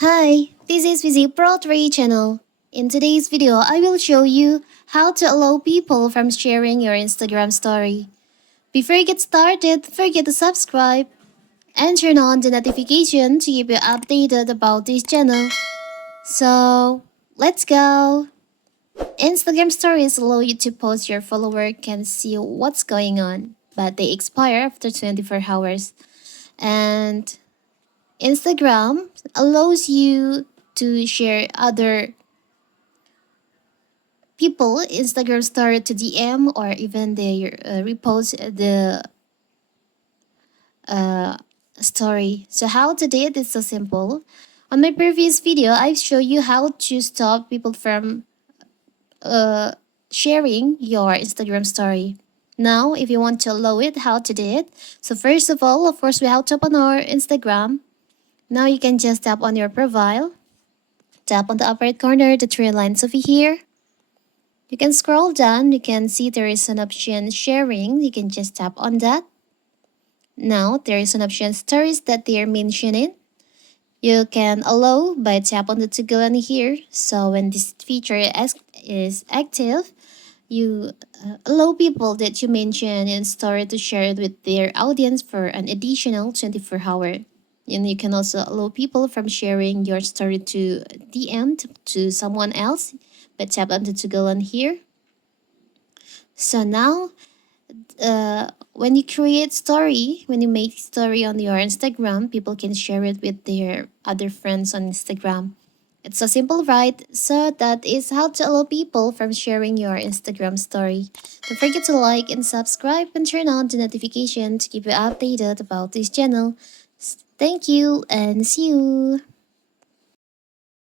Hi, this is Vizi Pro 3 channel. In today's video, I will show you how to allow people from sharing your Instagram story. Before you get started, don't forget to subscribe and turn on the notification to keep you updated about this channel. So, let's go! Instagram stories allow you to post your follower can see what's going on, but they expire after 24 hours. And Instagram allows you to share other people Instagram story to DM or even they repost the uh, story. So how to do it is so simple. On my previous video, I've shown you how to stop people from uh, sharing your Instagram story. Now, if you want to allow it, how to do it? So first of all, of course, we have to open our Instagram. Now you can just tap on your profile. Tap on the upper right corner, the three lines over here. You can scroll down, you can see there is an option sharing. You can just tap on that. Now there is an option stories that they are mentioning. You can allow by tap on the toggle on here. So when this feature is active, you allow people that you mention in story to share it with their audience for an additional 24 hour. And you can also allow people from sharing your story to DM to someone else. But tap on the toggle on here. So now when you create story, when you make story on your Instagram, people can share it with their other friends on Instagram. It's a simple right? So that is how to allow people from sharing your Instagram story. Don't forget to like and subscribe and turn on the notification to keep you updated about this channel. Thank you and see you.